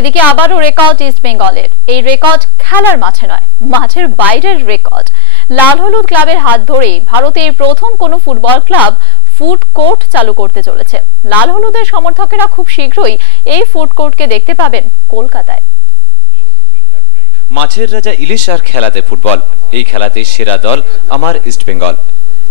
এদিকে আবারও record east বেঙ্গলের। এই রেকর্ড খেলার মাঠে নয়, মাঠের বাইরের রেকর্ড। লাল হলুদ ক্লাবের হাত ধরেই ভারতের প্রথম কোনো ফুটবল ক্লাব ফুড কোর্ট চালু করতে চলেছে। লাল হলুদের সমর্থকেরা খুব শীঘ্রই এই ফুড কোর্টকে দেখতে পাবেন কলকাতায়। মাছের রাজা ইলিশ আর খেলাতে ফুটবল, এই খেলাতে সেরা দল আমার ইস্ট বেঙ্গল।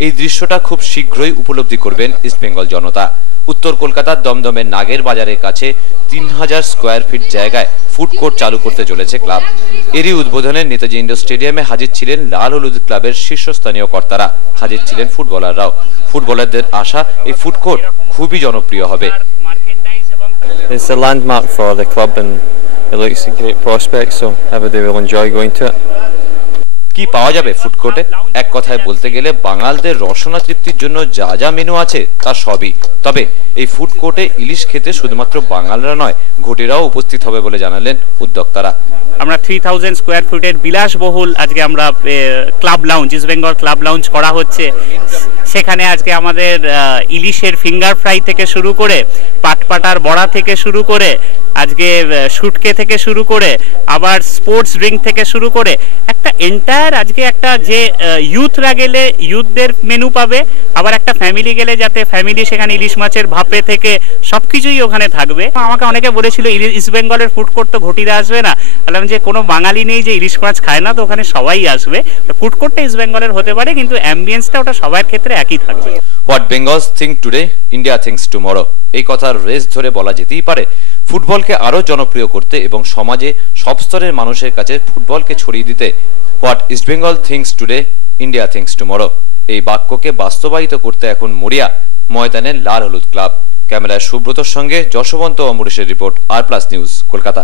এই দৃশ্যটা খুব শীঘ্রই উপলব্ধি করবেন ইস্ট বেঙ্গল জনতা। উত্তর কলকাতার দমদমের নাগের বাজারের কাছে 3000 স্কোয়ার ফিট জায়গায় ফুড কোর্ট চালু করতে চলেছে ক্লাব। এরই উদ্বোধনে নেতাজি ইন্ডোর স্টেডিয়ামে হাজির ছিলেন লাল হলুদ ক্লাবের শীর্ষস্থানীয় কর্তারা, হাজির ছিলেন ফুটবলাররাও। ফুটবলারদের আশা এই ফুড কোর্ট খুবই জনপ্রিয় হবে। It's a landmark for the club and it looks a great prospect, so everybody will enjoy going to it. কি পাওয়া যাবে ফুড কোর্টে? এক কথায় বলতে গেলে বাঙালদের রসনা তৃপ্তির জন্য যা যা মেনু আছে তা সবই। তবে এই ফুড কোর্টে ইলিশ খেতে শুধুমাত্র বাঙালরা নয়, ঘটিরাও উপস্থিত হবে বলে জানালেন উদ্যোক্তারা। আমরা 3000 স্কোয়ার ফুটের বিলাসবহুল আজকে আমরা club lounge, east Bengal club lounge করা হচ্ছে। সেখানে আজকে আমাদের ইলিশের ফিঙ্গার ফ্রাই থেকে শুরু করে পাটপাটার বড়া থেকে শুরু করে আজকে শুটকে থেকে শুরু করে আবার স্পোর্টস ড্রিঙ্ক থেকে শুরু করে একটা এন্টায়ার আজকে একটা যে ইউথরা গেলে ইউথদের মেনু পাবে, আবার একটা ফ্যামিলি গেলে যাতে ফ্যামিলি সেখানে ইলিশ মাছের ভাপে থেকে সবকিছুই ওখানে থাকবে। আমাকে অনেকে বলেছিল ইস্ট বেঙ্গলের ফুড কোর্ট তো ঘটিরা আসবে না, বললাম যে কোনো বাঙালি নেই যে ইলিশ মাছ খায় না, তো ওখানে সবাই আসবে। ফুড কোর্টটা ইস্ট বেঙ্গলের হতে পারে কিন্তু অ্যাম্বিয়েন্সটা ওটা সবার ক্ষেত্রে একই থাকবে। What Bengal's think today, India thinks tomorrow, এই কথার রেস ধরে বলা যেতেই পারে ফুটবলকে আরো জনপ্রিয় করতে এবং সমাজে সব স্তরের মানুষের কাছে ফুটবলকে ছড়িয়ে দিতে what east Bengal thinks today, India thinks tomorrow, এই বাক্যকে বাস্তবায়িত করতে এখন মরিয়া ময়দানের লাল হলুদ ক্লাব। ক্যামেরায় সুব্রতর সঙ্গে যশবন্ত অমরেশের রিপোর্ট, আর প্লাস নিউজ, কলকাতা।